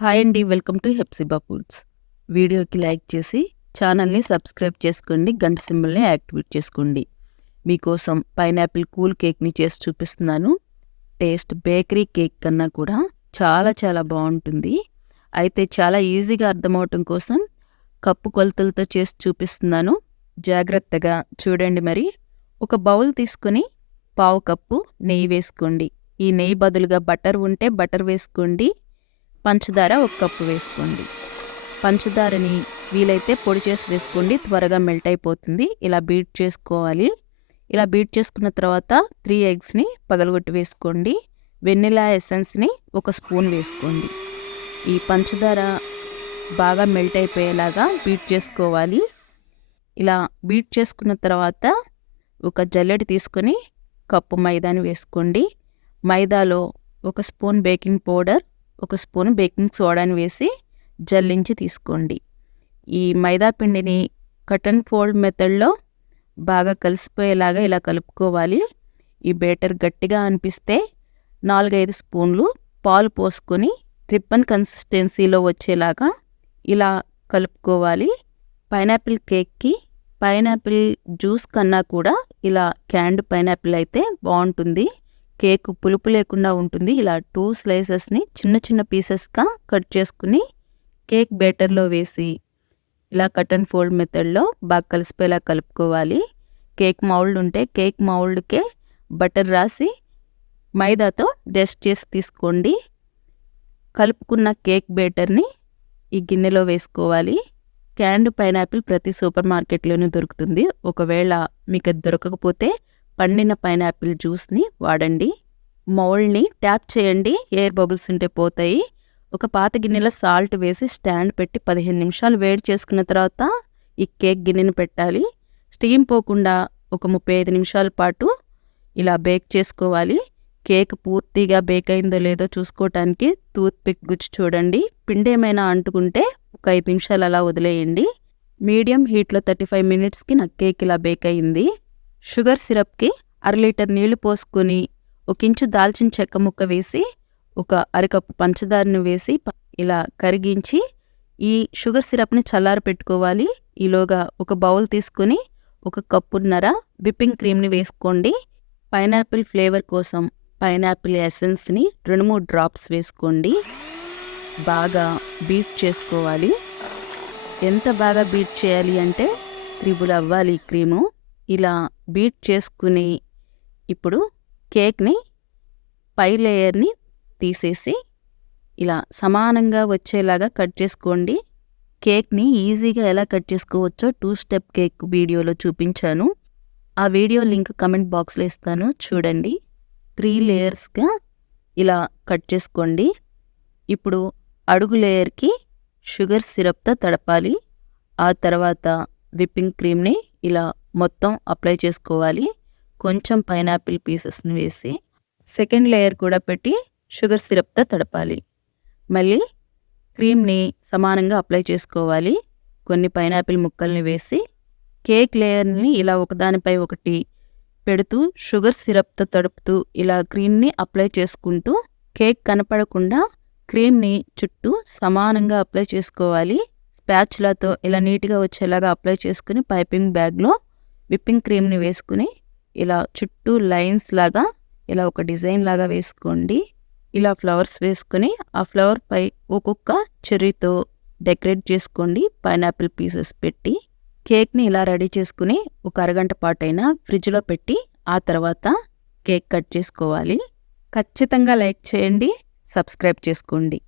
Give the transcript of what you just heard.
Hi అండి, welcome to Hepsiba foods. వీడియోకి like చేసి ఛానల్ని సబ్స్క్రైబ్ చేసుకోండి, గంట సింబల్ని యాక్టివేట్ చేసుకోండి. మీకోసం పైనాపిల్ కూల్ కేక్ని చేసి చూపిస్తున్నాను. టేస్ట్ బేకరీ కేక్ కన్నా కూడా చాలా చాలా బాగుంటుంది. అయితే చాలా ఈజీగా అర్థమవటం కోసం కప్పు కొలతలతో చేసి చూపిస్తున్నాను. జాగ్రత్తగా చూడండి. మరి ఒక బౌల్ తీసుకొని పావు కప్పు నెయ్యి వేసుకోండి. ఈ నెయ్యి బదులుగా బటర్ ఉంటే బటర్ వేసుకోండి. పంచదార ఒక కప్పు వేసుకోండి. పంచదారని వీలైతే పొడి చేసి వేసుకోండి, త్వరగా మెల్ట్ అయిపోతుంది. ఇలా బీట్ చేసుకోవాలి. ఇలా బీట్ చేసుకున్న తర్వాత 3 ఎగ్స్ని పగలగొట్టి వేసుకోండి. వెనిలా ఎసెన్స్ని ఒక స్పూన్ వేసుకోండి. ఈ పంచదార బాగా మెల్ట్ అయిపోయేలాగా బీట్ చేసుకోవాలి. ఇలా బీట్ చేసుకున్న తర్వాత ఒక జల్లెడ తీసుకొని కప్పు మైదాని వేసుకోండి. మైదాలో ఒక స్పూన్ బేకింగ్ పౌడర్, ఒక స్పూన్ బేకింగ్ సోడాని వేసి జల్లించి తీసుకోండి. ఈ మైదా పిండిని కట్ అండ్ ఫోల్డ్ మెథడ్లో బాగా కలిసిపోయేలాగా ఇలా కలుపుకోవాలి. ఈ బేటర్ గట్టిగా అనిపిస్తే 4-5 స్పూన్లు పాలు పోసుకొని రిబ్బన్ కన్సిస్టెన్సీలో వచ్చేలాగా ఇలా కలుపుకోవాలి. పైనాపిల్ కేక్కి పైనాపిల్ జ్యూస్ కన్నా కూడా ఇలా క్యాండ్ పైనాపిల్ అయితే బాగుంటుంది. కేక్ పులుపు లేకుండా ఉంటుంది. ఇలా 2 స్లైసెస్ని చిన్న చిన్న పీసెస్గా కట్ చేసుకుని కేక్ బేటర్లో వేసి ఇలా కట్ అండ్ ఫోల్డ్ మెథడ్లో బాగా కలిసిపోయేలా కలుపుకోవాలి. కేక్ మౌల్డ్ ఉంటే కేక్ మౌల్డ్కే బటర్ రాసి మైదాతో డస్ట్ చేసి తీసుకోండి. కలుపుకున్న కేక్ బేటర్ని ఈ గిన్నెలో వేసుకోవాలి. క్యాండ్ పైనాపిల్ ప్రతి సూపర్ మార్కెట్లోనూ దొరుకుతుంది. ఒకవేళ మీకు అది దొరకకపోతే పండిన పైనాపిల్ జ్యూస్ని వాడండి. మౌల్డ్ని ట్యాప్ చేయండి, ఎయిర్ బబుల్స్ ఉంటే పోతాయి. ఒక పాత గిన్నెలో సాల్ట్ వేసి స్టాండ్ పెట్టి 15 నిమిషాలు వేడి చేసుకున్న తర్వాత ఈ కేక్ గిన్నెను పెట్టాలి. స్టీమ్ పోకుండా ఒక 35 నిమిషాల పాటు ఇలా బేక్ చేసుకోవాలి. కేక్ పూర్తిగా బేక్ అయిందో లేదో చూసుకోవటానికి టూత్ పిక్ గుచ్చి చూడండి. పిండి ఏమైనా అంటుకుంటే ఒక 5 నిమిషాలు అలా వదిలేయండి. మీడియం హీట్లో 35 మినిట్స్కి నా కేక్ ఇలా బేక్ అయింది. షుగర్ సిరప్కి 1/2 లీటర్ నీళ్లు పోసుకొని 1 ఇంచు దాల్చిన చెక్క ముక్క వేసి ఒక అరకప్పు పంచదారను వేసి ఇలా కరిగించి ఈ షుగర్ సిరప్ని చల్లార పెట్టుకోవాలి. ఈలోగా ఒక బౌల్ తీసుకొని 1 కప్పున్నర విప్పింగ్ క్రీమ్ని వేసుకోండి. పైనాపిల్ ఫ్లేవర్ కోసం పైనాపిల్ ఎసెన్స్ని 2-3 డ్రాప్స్ వేసుకోండి. బాగా బీట్ చేసుకోవాలి. ఎంత బాగా బీట్ చేయాలి అంటే 3 అవ్వాలి క్రీము. ఇలా బీట్ చేసుకుని ఇప్పుడు కేక్ని పై లేయర్ని తీసేసి ఇలా సమానంగా వచ్చేలాగా కట్ చేసుకోండి. కేక్ని ఈజీగా ఎలా కట్ చేసుకోవచ్చో 2 స్టెప్ కేక్ వీడియోలో చూపించాను. ఆ వీడియో లింక్ కమెంట్ బాక్స్లో ఇస్తాను, చూడండి. 3 లేయర్స్గా ఇలా కట్ చేసుకోండి. ఇప్పుడు అడుగు లేయర్కి షుగర్ సిరప్తో తడపాలి. ఆ తర్వాత విప్పింగ్ క్రీమ్ని ఇలా మొత్తం అప్లై చేసుకోవాలి. కొంచెం పైనాపిల్ పీసెస్ని వేసి సెకండ్ లేయర్ కూడా పెట్టి షుగర్ సిరప్తో తడపాలి. మళ్ళీ క్రీమ్ని సమానంగా అప్లై చేసుకోవాలి. కొన్ని పైనాపిల్ ముక్కల్ని వేసి కేక్ లేయర్ని ఇలా ఒకదానిపై ఒకటి పెడుతూ షుగర్ సిరప్తో తడుపుతూ ఇలా క్రీమ్ని అప్లై చేసుకుంటూ కేక్ కనపడకుండా క్రీమ్ని చుట్టూ సమానంగా అప్లై చేసుకోవాలి. స్పాచులాతో ఇలా నీట్గా వచ్చేలాగా అప్లై చేసుకుని పైపింగ్ బ్యాగ్లో విప్పింగ్ క్రీమ్ని వేసుకుని ఇలా చుట్టూ లైన్స్ లాగా ఇలా ఒక డిజైన్ లాగా వేసుకోండి. ఇలా ఫ్లవర్స్ వేసుకుని ఆ ఫ్లవర్ పై ఒక్కొక్క చెర్రీతో డెకరేట్ చేసుకోండి. పైనాపిల్ పీసెస్ పెట్టి కేక్ని ఇలా రెడీ చేసుకుని ఒక అరగంట పాటైనా ఫ్రిడ్జ్లో పెట్టి ఆ తర్వాత కేక్ కట్ చేసుకోవాలి. ఖచ్చితంగా లైక్ చేయండి, సబ్స్క్రైబ్ చేసుకోండి.